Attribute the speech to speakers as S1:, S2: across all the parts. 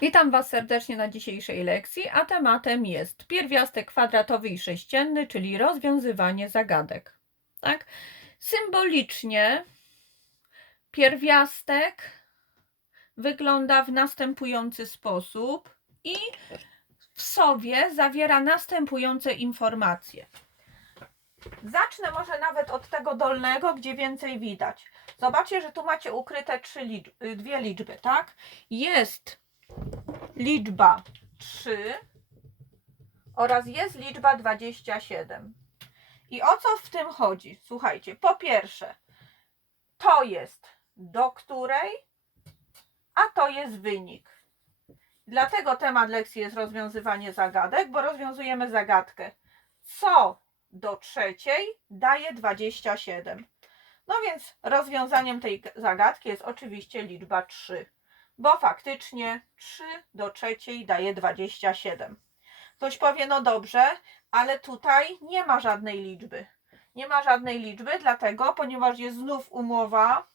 S1: Witam Was serdecznie na dzisiejszej lekcji, a tematem jest pierwiastek kwadratowy i sześcienny, czyli rozwiązywanie zagadek. Tak? Symbolicznie pierwiastek wygląda w następujący sposób i w sobie zawiera następujące informacje. Zacznę może nawet od tego dolnego, gdzie więcej widać. Zobaczcie, że tu macie ukryte trzy liczby, dwie liczby, tak? Jest liczba 3 oraz jest liczba 27. I o co w tym chodzi? Słuchajcie, po pierwsze, to jest do której, a to jest wynik. Dlatego temat lekcji jest rozwiązywanie zagadek, bo rozwiązujemy zagadkę. Co do trzeciej daje 27. No więc rozwiązaniem tej zagadki jest oczywiście liczba 3 bo faktycznie 3 do trzeciej daje 27. Ktoś powie, no dobrze, ale tutaj nie ma żadnej liczby. Nie ma żadnej liczby, dlatego, ponieważ jest znów umowa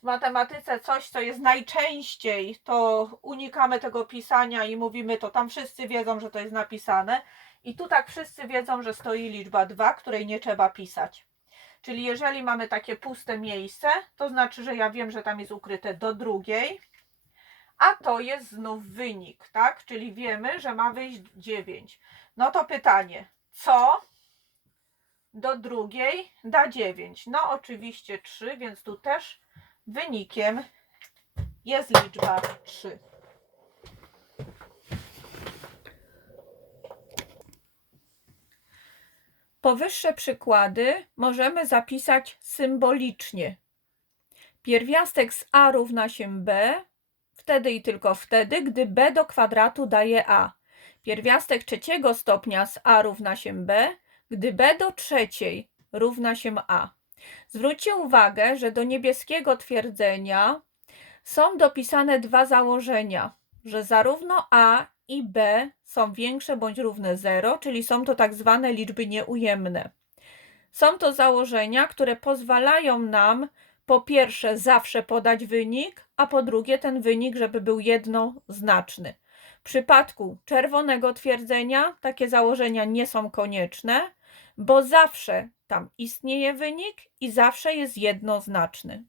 S1: w matematyce coś, co jest najczęściej, to unikamy tego pisania i mówimy, to tam wszyscy wiedzą, że to jest napisane. I tu tak wszyscy wiedzą, że stoi liczba 2, której nie trzeba pisać. Czyli jeżeli mamy takie puste miejsce, to znaczy, że ja wiem, że tam jest ukryte do drugiej, a to jest znów wynik, tak? Czyli wiemy, że ma wyjść 9. No to pytanie, co do drugiej da 9? No oczywiście 3, więc tu też wynikiem jest liczba 3. Powyższe przykłady możemy zapisać symbolicznie. Pierwiastek z a równa się b wtedy i tylko wtedy, gdy b do kwadratu daje a. Pierwiastek trzeciego stopnia z a równa się b, gdy b do trzeciej równa się a. Zwróćcie uwagę, że do niebieskiego twierdzenia są dopisane dwa założenia, że zarówno a i b są większe bądź równe 0, czyli są to tak zwane liczby nieujemne. Są to założenia, które pozwalają nam po pierwsze zawsze podać wynik, a po drugie ten wynik, żeby był jednoznaczny. W przypadku czerwonego twierdzenia takie założenia nie są konieczne, bo zawsze tam istnieje wynik i zawsze jest jednoznaczny.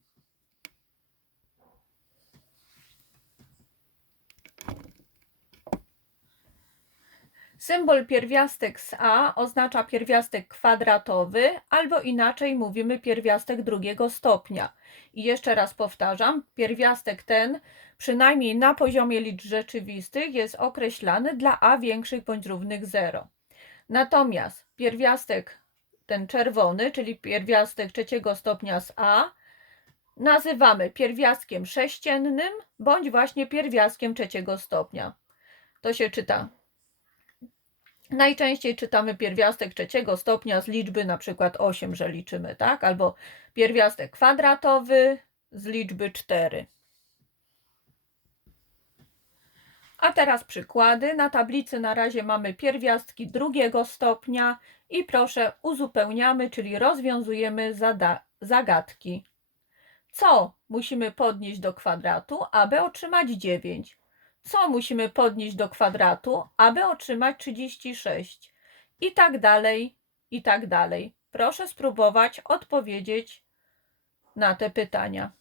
S1: Symbol pierwiastek z a oznacza pierwiastek kwadratowy, albo inaczej mówimy pierwiastek drugiego stopnia. I jeszcze raz powtarzam, pierwiastek ten, przynajmniej na poziomie liczb rzeczywistych, jest określany dla a większych bądź równych 0. Natomiast pierwiastek ten czerwony, czyli pierwiastek trzeciego stopnia z a, nazywamy pierwiastkiem sześciennym bądź właśnie pierwiastkiem trzeciego stopnia. To się czyta Najczęściej czytamy pierwiastek trzeciego stopnia z liczby na przykład 8, że liczymy, tak? Albo pierwiastek kwadratowy z liczby 4. A teraz przykłady. Na tablicy na razie mamy pierwiastki drugiego stopnia i proszę uzupełniamy, czyli rozwiązujemy zagadki. Co musimy podnieść do kwadratu, aby otrzymać 9? Co musimy podnieść do kwadratu, aby otrzymać 36. I tak dalej, i tak dalej. Proszę spróbować odpowiedzieć na te pytania.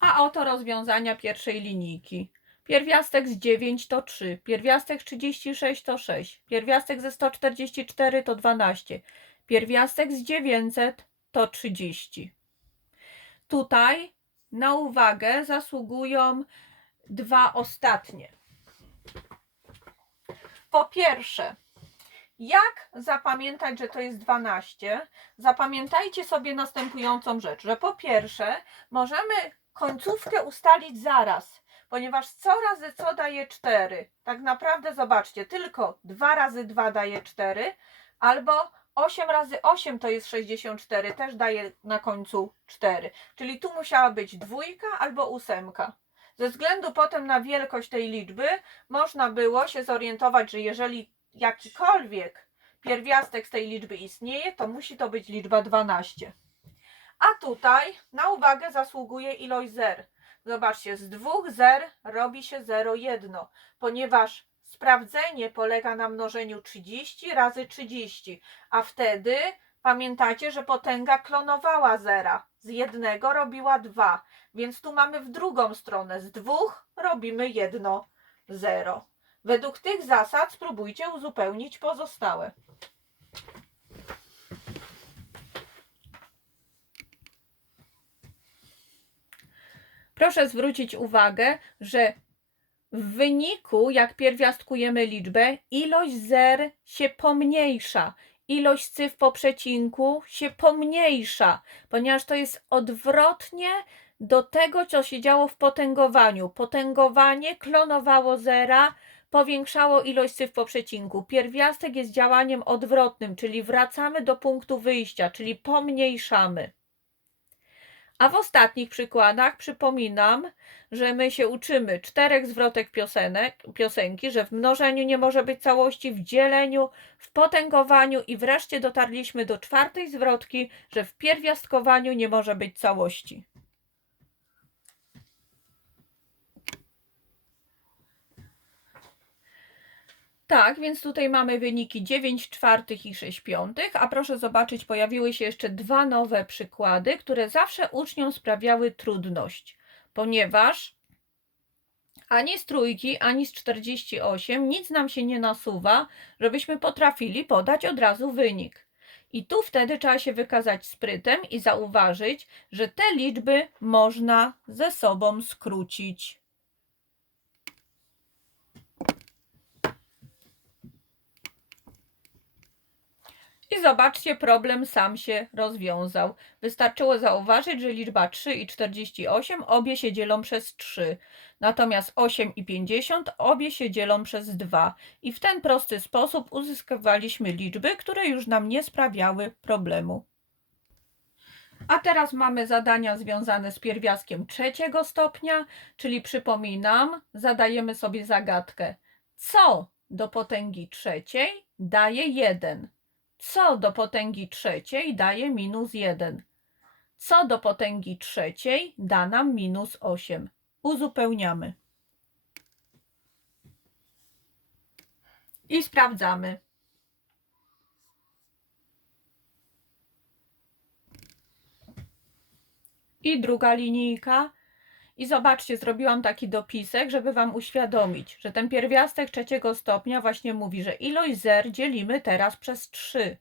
S1: A oto rozwiązania pierwszej linijki. Pierwiastek z 9 to 3, pierwiastek z 36 to 6, pierwiastek ze 144 to 12, pierwiastek z 900 to 30. Tutaj na uwagę zasługują dwa ostatnie. Po pierwsze, jak zapamiętać, że to jest 12? Zapamiętajcie sobie następującą rzecz, że po pierwsze, możemy końcówkę ustalić zaraz, ponieważ co razy co daje 4. Tak naprawdę zobaczcie, tylko 2 razy 2 daje 4, albo 8 razy 8 to jest 64, też daje na końcu 4. Czyli tu musiała być dwójka albo ósemka. Ze względu potem na wielkość tej liczby można było się zorientować, że jeżeli jakikolwiek pierwiastek z tej liczby istnieje, to musi to być liczba 12. A tutaj na uwagę zasługuje ilość zer. Zobaczcie, z dwóch zer robi się 0,1, ponieważ sprawdzenie polega na mnożeniu 30 razy 30, a wtedy pamiętacie, że potęga klonowała zera. Z jednego robiła dwa, więc tu mamy w drugą stronę. Z dwóch robimy jedno zero. Według tych zasad spróbujcie uzupełnić pozostałe. Proszę zwrócić uwagę, że w wyniku, jak pierwiastkujemy liczbę, ilość zer się pomniejsza, ilość cyfr po przecinku się pomniejsza, ponieważ to jest odwrotnie do tego, co się działo w potęgowaniu. Potęgowanie klonowało zera, powiększało ilość cyfr po przecinku. Pierwiastek jest działaniem odwrotnym, czyli wracamy do punktu wyjścia, czyli pomniejszamy. A w ostatnich przykładach przypominam, że my się uczymy czterech zwrotek piosenek, piosenki, że w mnożeniu nie może być całości, w dzieleniu, w potęgowaniu i wreszcie dotarliśmy do czwartej zwrotki, że w pierwiastkowaniu nie może być całości. Tak, więc tutaj mamy wyniki 9 czwartych i 6 piątych, a proszę zobaczyć, pojawiły się jeszcze dwa nowe przykłady, które zawsze uczniom sprawiały trudność, ponieważ ani z trójki, ani z 48 nic nam się nie nasuwa, żebyśmy potrafili podać od razu wynik. I tu wtedy trzeba się wykazać sprytem i zauważyć, że te liczby można ze sobą skrócić. I zobaczcie, problem sam się rozwiązał. Wystarczyło zauważyć, że liczba 3 i 48 obie się dzielą przez 3, natomiast 8 i 50 obie się dzielą przez 2. I w ten prosty sposób uzyskiwaliśmy liczby, które już nam nie sprawiały problemu. A teraz mamy zadania związane z pierwiastkiem trzeciego stopnia, czyli przypominam, zadajemy sobie zagadkę. Co do potęgi trzeciej daje 1? Co do potęgi trzeciej daje minus 1? Co do potęgi trzeciej da nam minus 8? Uzupełniamy. I sprawdzamy. I druga linijka. I zobaczcie, zrobiłam taki dopisek, żeby Wam uświadomić, że ten pierwiastek trzeciego stopnia właśnie mówi, że ilość zer dzielimy teraz przez 3.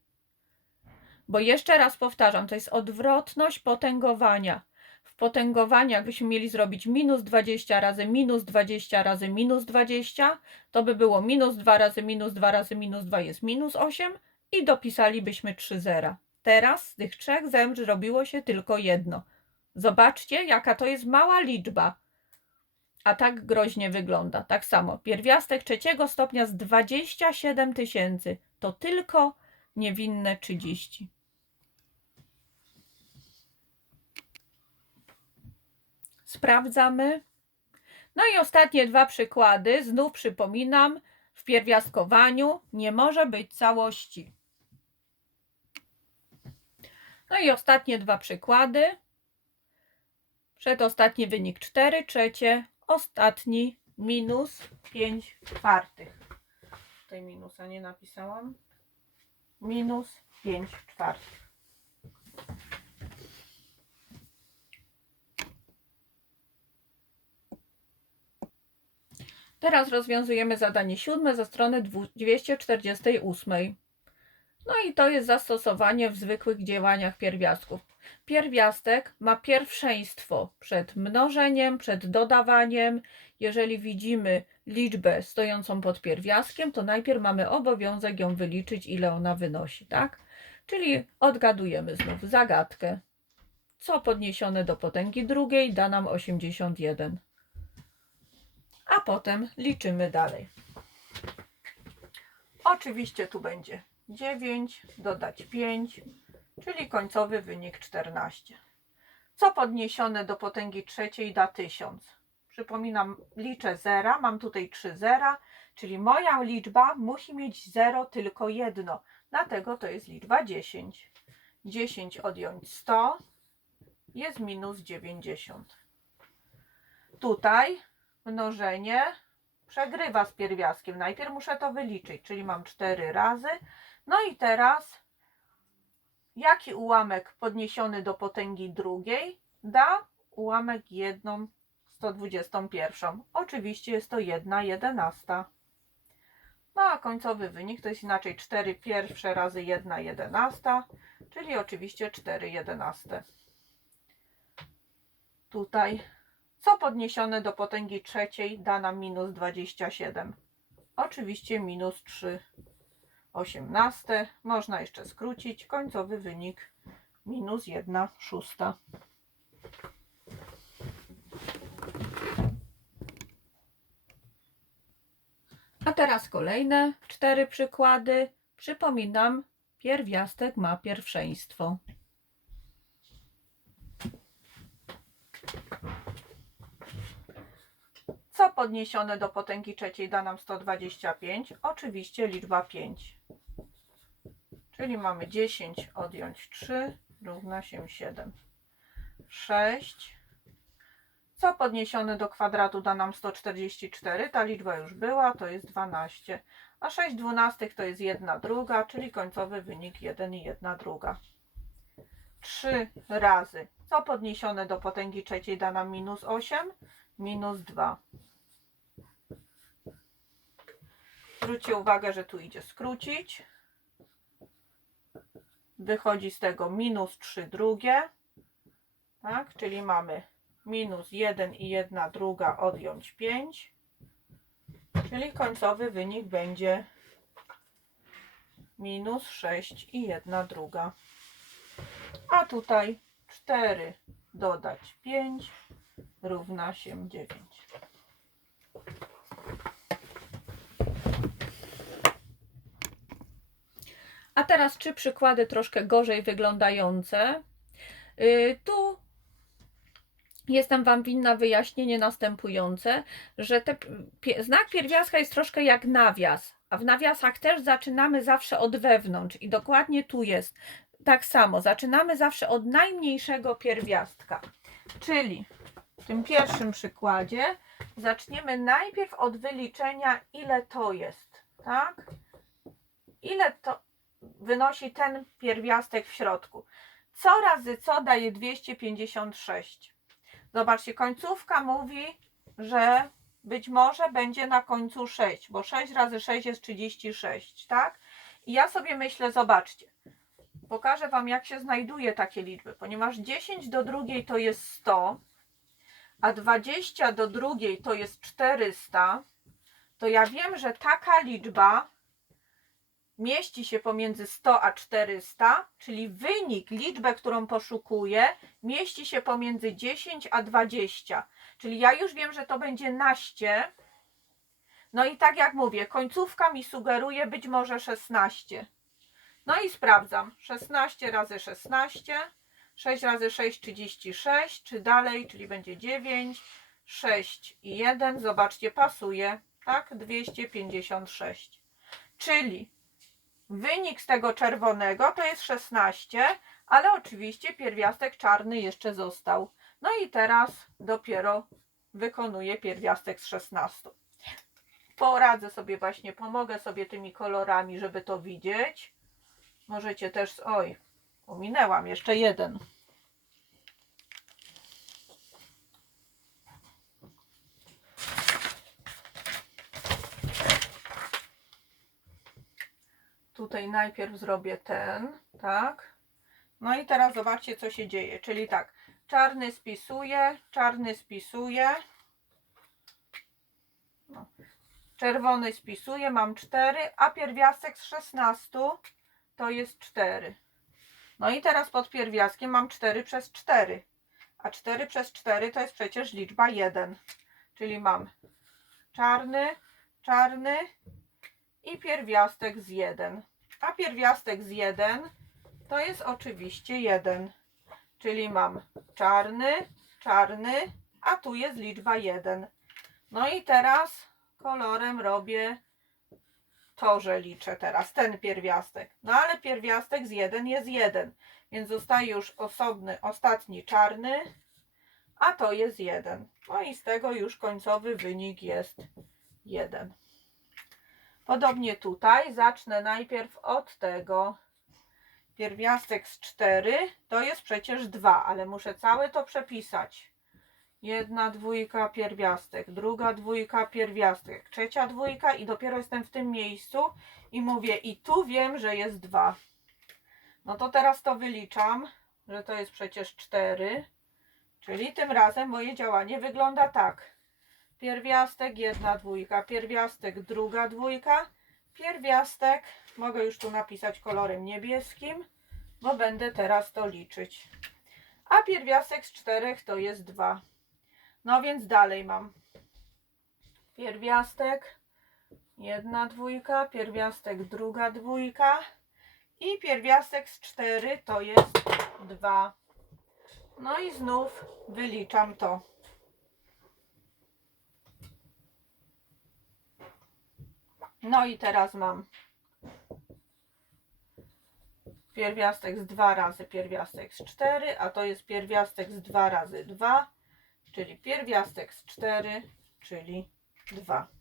S1: Bo jeszcze raz powtarzam, to jest odwrotność potęgowania. W potęgowaniu, jakbyśmy mieli zrobić minus 20 razy minus 20 razy minus 20, to by było minus 2 razy minus 2 razy minus 2 jest minus 8 i dopisalibyśmy 3 zera. Teraz z tych trzech zer robiło się tylko jedno. Zobaczcie, jaka to jest mała liczba. A tak groźnie wygląda. Tak samo. Pierwiastek trzeciego stopnia z 27 tysięcy to tylko niewinne 30. Sprawdzamy. No i ostatnie dwa przykłady. Znów przypominam, w pierwiastkowaniu nie może być całości. No i ostatnie dwa przykłady. Przedostatni wynik 4 trzecie, ostatni minus 5 czwartych. Tutaj minusa nie napisałam. Minus 5 czwartych. Teraz rozwiązujemy zadanie siódme ze strony 248. No i to jest zastosowanie w zwykłych działaniach pierwiastków. Pierwiastek ma pierwszeństwo przed mnożeniem, przed dodawaniem. Jeżeli widzimy liczbę stojącą pod pierwiastkiem, to najpierw mamy obowiązek ją wyliczyć, ile ona wynosi, tak? Czyli odgadujemy znów zagadkę. Co podniesione do potęgi drugiej da nam 81. A potem liczymy dalej. Oczywiście tu będzie 9, dodać 5, czyli końcowy wynik 14. Co podniesione do potęgi trzeciej da 1000? Przypominam, liczę zera, mam tutaj 3 zera, czyli moja liczba musi mieć 0 tylko jedno, dlatego to jest liczba 10. 10 odjąć 100 jest minus 90. Tutaj mnożenie przegrywa z pierwiastkiem. Najpierw muszę to wyliczyć, czyli mam 4 razy. No i teraz jaki ułamek podniesiony do potęgi drugiej da ułamek 1 121? Oczywiście jest to 1 jedenasta. No a końcowy wynik to jest inaczej 4 pierwsze razy 1 jedenasta, czyli oczywiście 4 jedenaste. Tutaj co podniesione do potęgi trzeciej da nam minus 27? Oczywiście minus 3 osiemnaste. Można jeszcze skrócić. Końcowy wynik minus 1 szósta. A teraz kolejne cztery przykłady. Przypominam, pierwiastek ma pierwszeństwo. Co podniesione do potęgi trzeciej da nam 125? Oczywiście liczba 5. Czyli mamy 10 odjąć 3 równa się 7. 6. Co podniesione do kwadratu da nam 144? Ta liczba już była, to jest 12. A 6 dwunastych to jest 1 druga, czyli końcowy wynik 1 i 1 druga. 3 razy. Co podniesione do potęgi trzeciej da nam minus 8? Minus 2. Zwróćcie uwagę, że tu idzie skrócić. Wychodzi z tego minus 3 drugie. Tak, czyli mamy minus 1 i 1 druga odjąć 5. Czyli końcowy wynik będzie minus 6 i 1 druga. A tutaj 4 dodać 5 równa się 9. A teraz trzy przykłady troszkę gorzej wyglądające. Yy, tu jestem Wam winna wyjaśnienie następujące, że te, znak pierwiastka jest troszkę jak nawias, a w nawiasach też zaczynamy zawsze od wewnątrz i dokładnie tu jest tak samo. Zaczynamy zawsze od najmniejszego pierwiastka, czyli w tym pierwszym przykładzie zaczniemy najpierw od wyliczenia, ile to jest, tak? Ile to wynosi ten pierwiastek w środku. Co razy co daje 256? Zobaczcie, końcówka mówi, że być może będzie na końcu 6, bo 6 razy 6 jest 36, tak? I ja sobie myślę, zobaczcie, pokażę Wam, jak się znajduje takie liczby, ponieważ 10 do drugiej to jest 100, a 20 do drugiej to jest 400, to ja wiem, że taka liczba mieści się pomiędzy 100 a 400, czyli wynik, liczbę, którą poszukuję, mieści się pomiędzy 10 a 20. Czyli ja już wiem, że to będzie naście. No i tak jak mówię, końcówka mi sugeruje być może 16. No i sprawdzam. 16 razy 16, 6 razy 6, 36, czy dalej, czyli będzie 9, 6 i 1. Zobaczcie, pasuje, tak? 256. Czyli Wynik z tego czerwonego to jest 16, ale oczywiście pierwiastek czarny jeszcze został. No i teraz dopiero wykonuję pierwiastek z 16. Poradzę sobie właśnie, pomogę sobie tymi kolorami, żeby to widzieć. Możecie też, oj, pominęłam jeszcze jeden. Tutaj najpierw zrobię ten, tak. No i teraz zobaczcie, co się dzieje. Czyli tak, czarny spisuje, czarny spisuje. No. Czerwony spisuje, mam 4, a pierwiastek z 16 to jest 4. No i teraz pod pierwiastkiem mam 4 przez 4. A 4 przez 4 to jest przecież liczba 1. Czyli mam czarny, czarny i pierwiastek z 1. A pierwiastek z 1 to jest oczywiście 1. Czyli mam czarny, czarny, a tu jest liczba 1. No i teraz kolorem robię to, że liczę teraz ten pierwiastek. No ale pierwiastek z 1 jest 1. Więc zostaje już osobny, ostatni czarny, a to jest 1. No i z tego już końcowy wynik jest 1. Podobnie tutaj zacznę najpierw od tego. Pierwiastek z 4 to jest przecież 2, ale muszę całe to przepisać. Jedna dwójka pierwiastek, druga dwójka pierwiastek, trzecia dwójka i dopiero jestem w tym miejscu i mówię i tu wiem, że jest 2. No to teraz to wyliczam, że to jest przecież 4. Czyli tym razem moje działanie wygląda tak. Pierwiastek, jedna dwójka, pierwiastek, druga dwójka, pierwiastek, mogę już tu napisać kolorem niebieskim, bo będę teraz to liczyć. A pierwiastek z czterech to jest 2. No więc dalej mam pierwiastek, jedna dwójka, pierwiastek, druga dwójka i pierwiastek z 4 to jest 2. No i znów wyliczam to. No i teraz mam pierwiastek z 2 razy pierwiastek z 4, a to jest pierwiastek z 2 razy 2, czyli pierwiastek z 4, czyli 2.